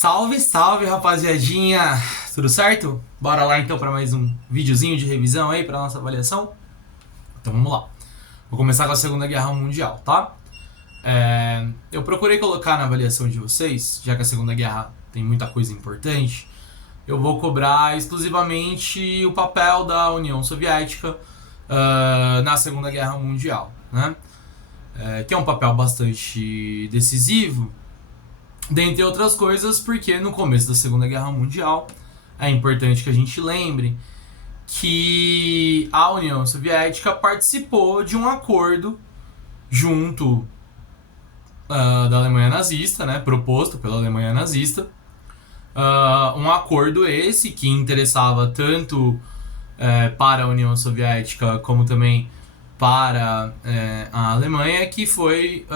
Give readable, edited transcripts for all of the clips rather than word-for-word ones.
Salve, salve, rapaziadinha! Tudo certo? Bora lá então para mais um videozinho de revisão aí para nossa avaliação? Então vamos lá. Vou começar com a Segunda Guerra Mundial, tá? Eu procurei colocar na avaliação de vocês, já que a Segunda Guerra tem muita coisa importante, eu vou cobrar exclusivamente o papel da União Soviética na Segunda Guerra Mundial, né? Que é um papel bastante decisivo, dentre outras coisas, porque no começo da Segunda Guerra Mundial é importante que a gente lembre que a União Soviética participou de um acordo junto da Alemanha nazista, né, proposto pela Alemanha nazista, um acordo esse que interessava tanto para a União Soviética como também para a Alemanha, que foi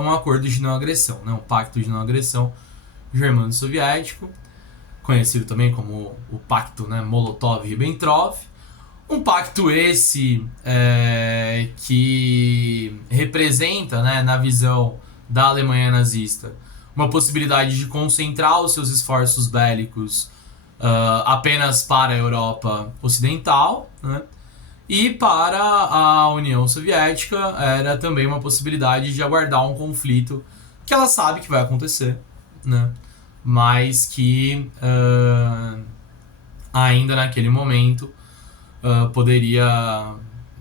um acordo de não agressão, né? Um pacto de não agressão germano-soviético, conhecido também como o pacto, né, Molotov-Ribbentrop. Um pacto esse que representa, né, na visão da Alemanha nazista, uma possibilidade de concentrar os seus esforços bélicos apenas para a Europa Ocidental, né? E para a União Soviética era também uma possibilidade de aguardar um conflito que ela sabe que vai acontecer, né? Mas que ainda naquele momento poderia,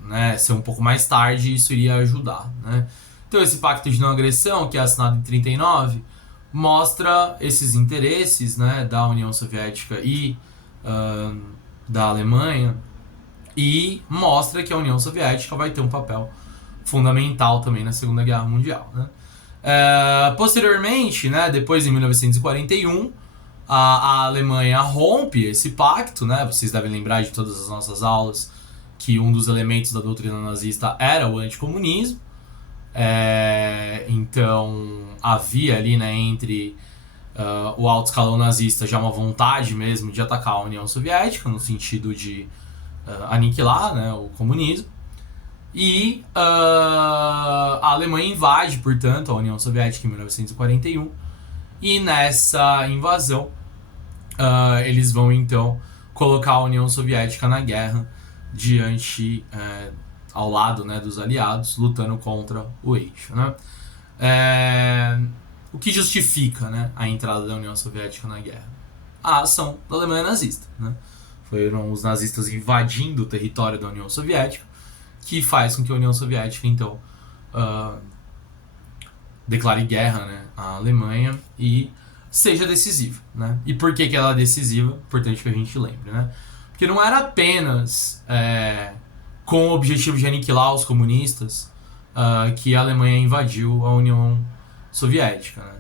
né, ser um pouco mais tarde, e isso iria ajudar, né? Então esse pacto de não agressão, que é assinado em 1939, mostra esses interesses, né, da União Soviética e da Alemanha, e mostra que a União Soviética vai ter um papel fundamental também na Segunda Guerra Mundial, né? Posteriormente, né, depois em 1941, a Alemanha rompe esse pacto, né? Vocês devem lembrar de todas as nossas aulas que um dos elementos da doutrina nazista era o anticomunismo. Então havia ali, né, entre o alto escalão nazista já uma vontade mesmo de atacar a União Soviética, no sentido de aniquilar, né, o comunismo. E a Alemanha invade, portanto, a União Soviética em 1941. E nessa invasão eles vão então colocar a União Soviética na guerra ao lado, né, dos aliados, lutando contra o eixo, né? O que justifica, né, a entrada da União Soviética na guerra? A ação da Alemanha nazista, né? Foram os nazistas invadindo o território da União Soviética que faz com que a União Soviética, então, declare guerra, né, à Alemanha e seja decisiva, né? E por que ela é decisiva? Importante que a gente lembre, né? Porque não era apenas com o objetivo de aniquilar os comunistas que a Alemanha invadiu a União Soviética, né?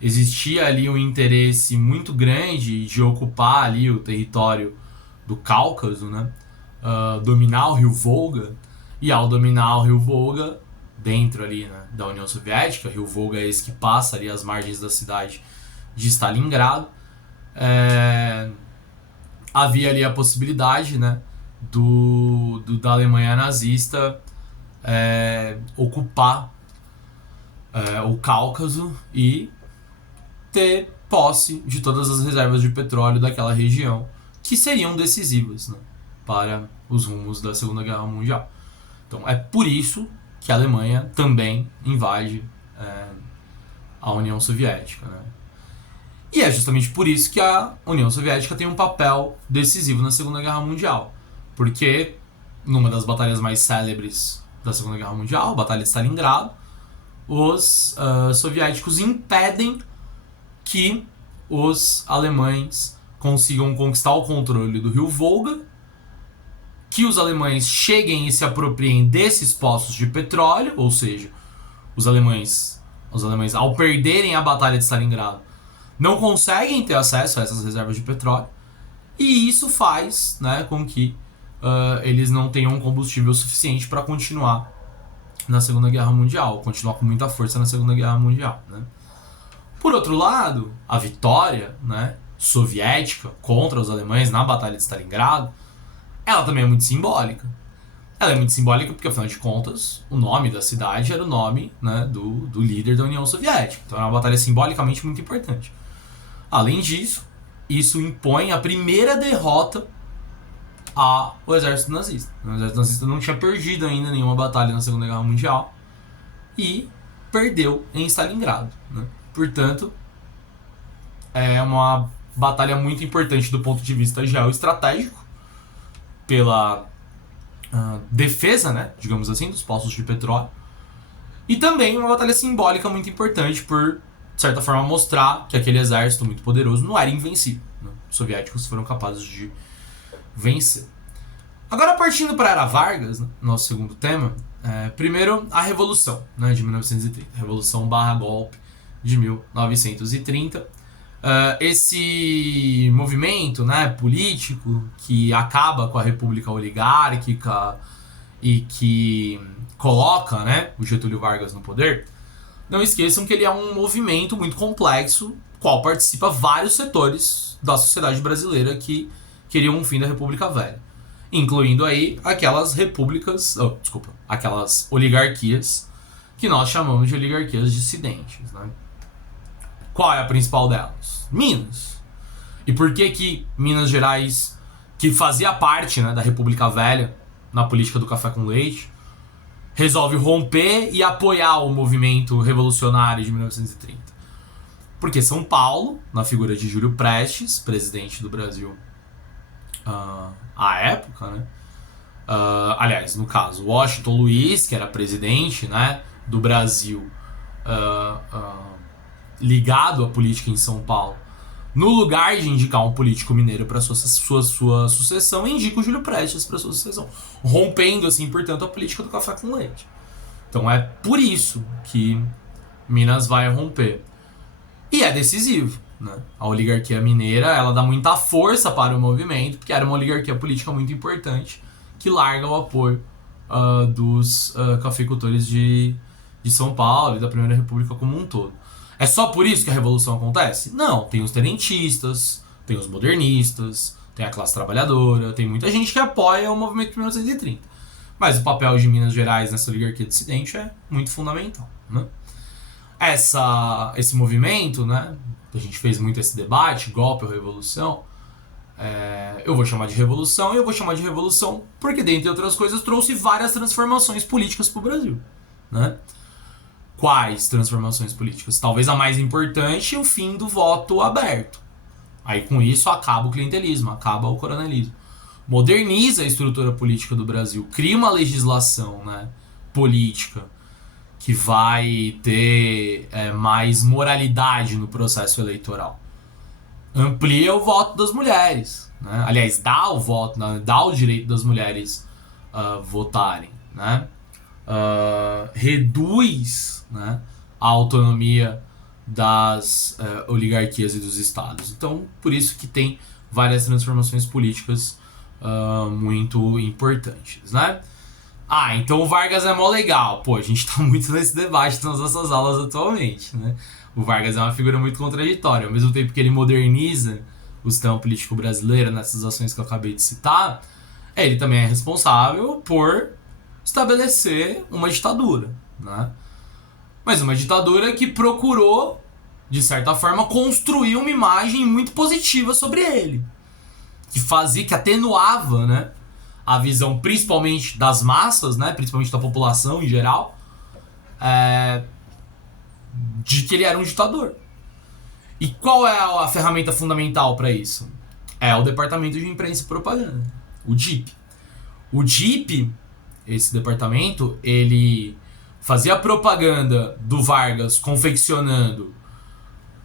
Existia ali um interesse muito grande de ocupar ali o território do Cáucaso, né? Dominar o rio Volga, e ao dominar o rio Volga, dentro ali, né, da União Soviética, o rio Volga é esse que passa ali as margens da cidade de Stalingrado, havia ali a possibilidade, né, da Alemanha nazista ocupar o Cáucaso e ter posse de todas as reservas de petróleo daquela região, que seriam decisivas, né, para os rumos da Segunda Guerra Mundial. Então é por isso que a Alemanha também invade a União Soviética, né? E é justamente por isso que a União Soviética tem um papel decisivo na Segunda Guerra Mundial, porque numa das batalhas mais célebres da Segunda Guerra Mundial, a Batalha de Stalingrado, os soviéticos impedem que os alemães consigam conquistar o controle do rio Volga, que os alemães cheguem e se apropriem desses poços de petróleo, ou seja, os alemães ao perderem a Batalha de Stalingrado não conseguem ter acesso a essas reservas de petróleo, e isso faz, né, com que eles não tenham combustível suficiente para continuar na Segunda Guerra Mundial, continuar com muita força na Segunda Guerra Mundial, né? Por outro lado, a vitória, né, soviética contra os alemães na Batalha de Stalingrado, ela também é muito simbólica. Ela é muito simbólica porque, afinal de contas, o nome da cidade era o nome, né, do líder da União Soviética. Então é uma batalha simbolicamente muito importante. Além disso, isso impõe a primeira derrota ao exército nazista. O exército nazista não tinha perdido ainda nenhuma batalha na Segunda Guerra Mundial e perdeu em Stalingrado, né? Portanto, é uma batalha muito importante do ponto de vista geoestratégico, pela defesa, né, digamos assim, dos poços de petróleo, e também uma batalha simbólica muito importante por, de certa forma, mostrar que aquele exército muito poderoso não era invencível, né? Os soviéticos foram capazes de vencer. Agora, partindo para a Era Vargas, né, nosso segundo tema, primeiro a Revolução, né, de 1930, Revolução barra golpe de 1930. Esse movimento, né, político que acaba com a República Oligárquica e que coloca, né, o Getúlio Vargas no poder, não esqueçam que ele é um movimento muito complexo, qual participa vários setores da sociedade brasileira que queriam um fim da República Velha, incluindo aí aquelas repúblicas, aquelas oligarquias que nós chamamos de oligarquias dissidentes, né? Qual é a principal delas? Minas. E por que Minas Gerais, que fazia parte, né, da República Velha, na política do café com leite, resolve romper e apoiar o movimento revolucionário de 1930? Porque São Paulo, na figura de Júlio Prestes, presidente do Brasil à época, né? Aliás, no caso, Washington Luiz, que era presidente, né, do Brasil, ligado à política em São Paulo, no lugar de indicar um político mineiro para sua sucessão, indica o Júlio Prestes para sua sucessão, rompendo, assim, portanto, a política do café com leite. Então é por isso que Minas vai romper. E é decisivo, né? A oligarquia mineira, ela dá muita força para o movimento, porque era uma oligarquia política muito importante, que larga o apoio dos cafeicultores de São Paulo e da Primeira República como um todo. É só por isso que a Revolução acontece? Não, tem os tenentistas, tem os modernistas, tem a classe trabalhadora, tem muita gente que apoia o movimento de 1930. Mas o papel de Minas Gerais nessa oligarquia dissidente é muito fundamental, né? Esse movimento, né, a gente fez muito esse debate, golpe ou revolução, eu vou chamar de revolução, e eu vou chamar de revolução porque, dentre outras coisas, trouxe várias transformações políticas para o Brasil, né? Quais transformações políticas? Talvez a mais importante, o fim do voto aberto. Aí com isso acaba o clientelismo, acaba o coronelismo. Moderniza a estrutura política do Brasil, cria uma legislação, né, política que vai ter mais moralidade no processo eleitoral. Amplia o voto das mulheres, né? Aliás, dá o voto, dá o direito das mulheres votarem, né? Reduz, né, a autonomia das oligarquias e dos estados. Então, por isso que tem várias transformações políticas muito importantes, né? Então o Vargas é mó legal. Pô, a gente tá muito nesse debate nas nossas aulas atualmente, né? O Vargas é uma figura muito contraditória. Ao mesmo tempo que ele moderniza o sistema político brasileiro nessas ações que eu acabei de citar, ele também é responsável por estabelecer uma ditadura, né? Mas uma ditadura que procurou, de certa forma, construir uma imagem muito positiva sobre ele, que atenuava, né, a visão principalmente das massas, né, principalmente da população em geral, de que ele era um ditador. E qual é a ferramenta fundamental para isso? É o Departamento de Imprensa e Propaganda, o DIP. O DIP, esse departamento, ele fazia propaganda do Vargas confeccionando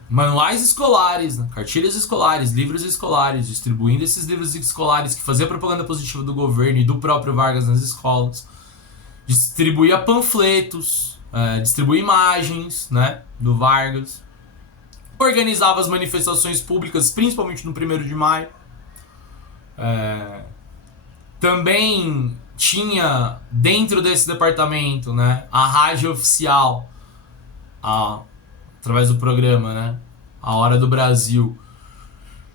manuais escolares, né, cartilhas escolares, livros escolares, distribuindo esses livros escolares, que fazia propaganda positiva do governo e do próprio Vargas nas escolas, distribuía panfletos, distribuía imagens, né, do Vargas, organizava as manifestações públicas, principalmente no 1º de maio. Também tinha dentro desse departamento, né, a rádio oficial, através do programa, né, A Hora do Brasil,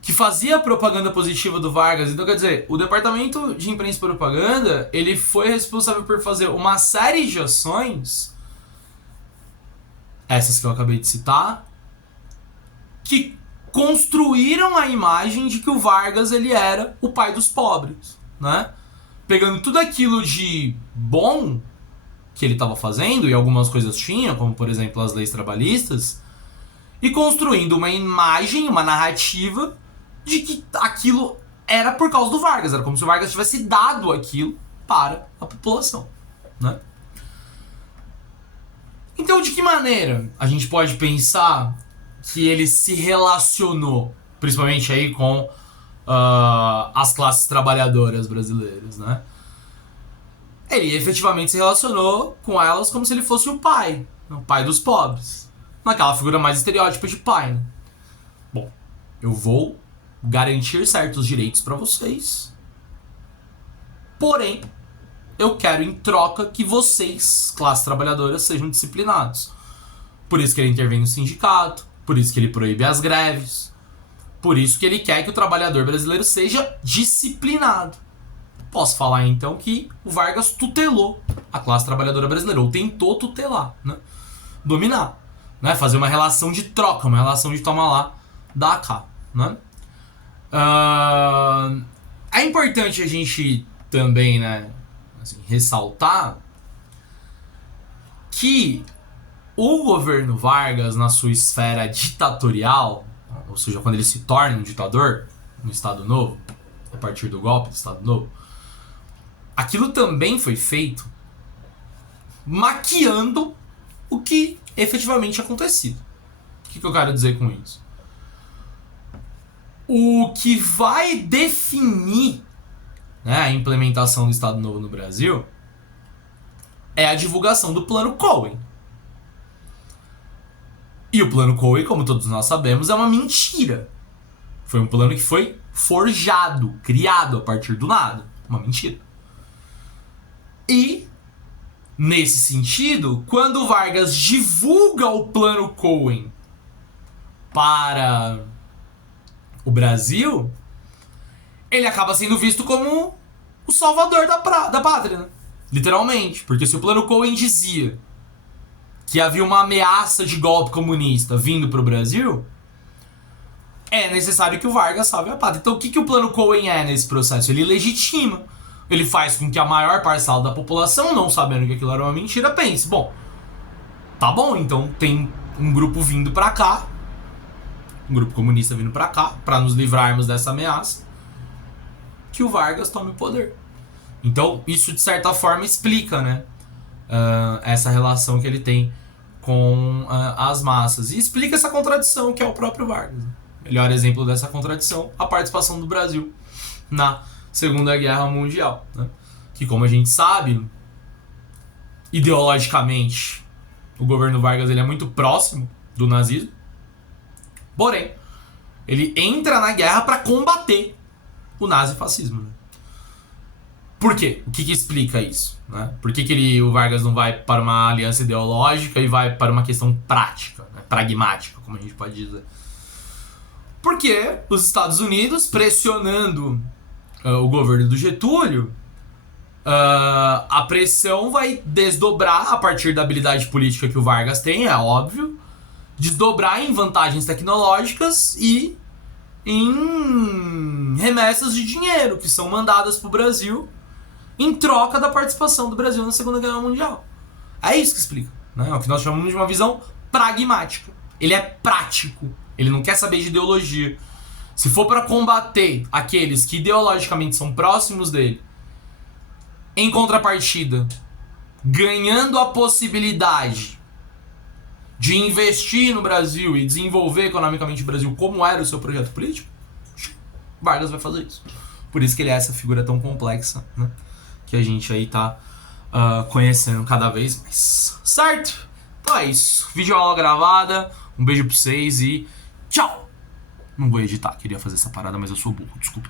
que fazia propaganda positiva do Vargas. Então, quer dizer, o Departamento de Imprensa e Propaganda, ele foi responsável por fazer uma série de ações, essas que eu acabei de citar, que construíram a imagem de que o Vargas ele era o pai dos pobres, né? Pegando tudo aquilo de bom que ele estava fazendo, e algumas coisas tinha, como por exemplo as leis trabalhistas, e construindo uma imagem, uma narrativa de que aquilo era por causa do Vargas, era como se o Vargas tivesse dado aquilo para a população, né? Então, de que maneira a gente pode pensar que ele se relacionou, principalmente aí com as classes trabalhadoras brasileiras, né? Ele efetivamente se relacionou com elas como se ele fosse o pai dos pobres, naquela figura mais estereótipa de pai, né? Bom, eu vou garantir certos direitos para vocês, porém, eu quero em troca que vocês, classe trabalhadora, sejam disciplinados. Por isso que ele intervém no sindicato, por isso que ele proíbe as greves, por isso que ele quer que o trabalhador brasileiro seja disciplinado. Posso falar então que o Vargas tutelou a classe trabalhadora brasileira, ou tentou tutelar, né? Dominar, né? Fazer uma relação de troca, uma relação de toma lá, dá cá, né? É importante a gente também, né, assim, ressaltar que o governo Vargas, na sua esfera ditatorial, ou seja, quando ele se torna um ditador no Estado Novo, a partir do golpe do Estado Novo, aquilo também foi feito maquiando o que efetivamente acontecido. O que eu quero dizer com isso? O que vai definir, né, a implementação do Estado Novo no Brasil é a divulgação do Plano Cohen. E o Plano Cohen, como todos nós sabemos, é uma mentira. Foi um plano que foi forjado, criado a partir do nada. Uma mentira. E, nesse sentido, quando o Vargas divulga o Plano Cohen para o Brasil, ele acaba sendo visto como o salvador da pátria, né? Literalmente. Porque se o Plano Cohen dizia que havia uma ameaça de golpe comunista vindo para o Brasil, é necessário que o Vargas salve a pátria. Então o que o Plano Cohen é nesse processo? Ele legitima. Ele faz com que a maior parcela da população, não sabendo que aquilo era uma mentira, pense, bom, tá bom, então tem um grupo vindo pra cá, um grupo comunista vindo pra cá, pra nos livrarmos dessa ameaça, que o Vargas tome o poder. Então isso de certa forma explica, né, essa relação que ele tem com as massas. E explica essa contradição que é o próprio Vargas. Melhor exemplo dessa contradição, a participação do Brasil na Segunda Guerra Mundial, né? Que, como a gente sabe, ideologicamente, o governo Vargas ele é muito próximo do nazismo, porém, ele entra na guerra para combater o nazifascismo. Né? Por quê? O que explica isso? Né? Por que o Vargas não vai para uma aliança ideológica e vai para uma questão prática, né? Pragmática, como a gente pode dizer? Porque os Estados Unidos, pressionando o governo do Getúlio, a pressão vai desdobrar a partir da habilidade política que o Vargas tem, é óbvio, desdobrar em vantagens tecnológicas e em remessas de dinheiro que são mandadas para o Brasil em troca da participação do Brasil na Segunda Guerra Mundial. É isso que explica, né? É o que nós chamamos de uma visão pragmática. Ele é prático, ele não quer saber de ideologia. Se for para combater aqueles que ideologicamente são próximos dele, em contrapartida, ganhando a possibilidade de investir no Brasil e desenvolver economicamente o Brasil como era o seu projeto político, Vargas vai fazer isso. Por isso que ele é essa figura tão complexa, né, que a gente aí tá conhecendo cada vez mais. Certo? Então é isso. Vídeo aula gravada. Um beijo pra vocês e tchau! Não vou editar, queria fazer essa parada, mas eu sou burro, desculpa.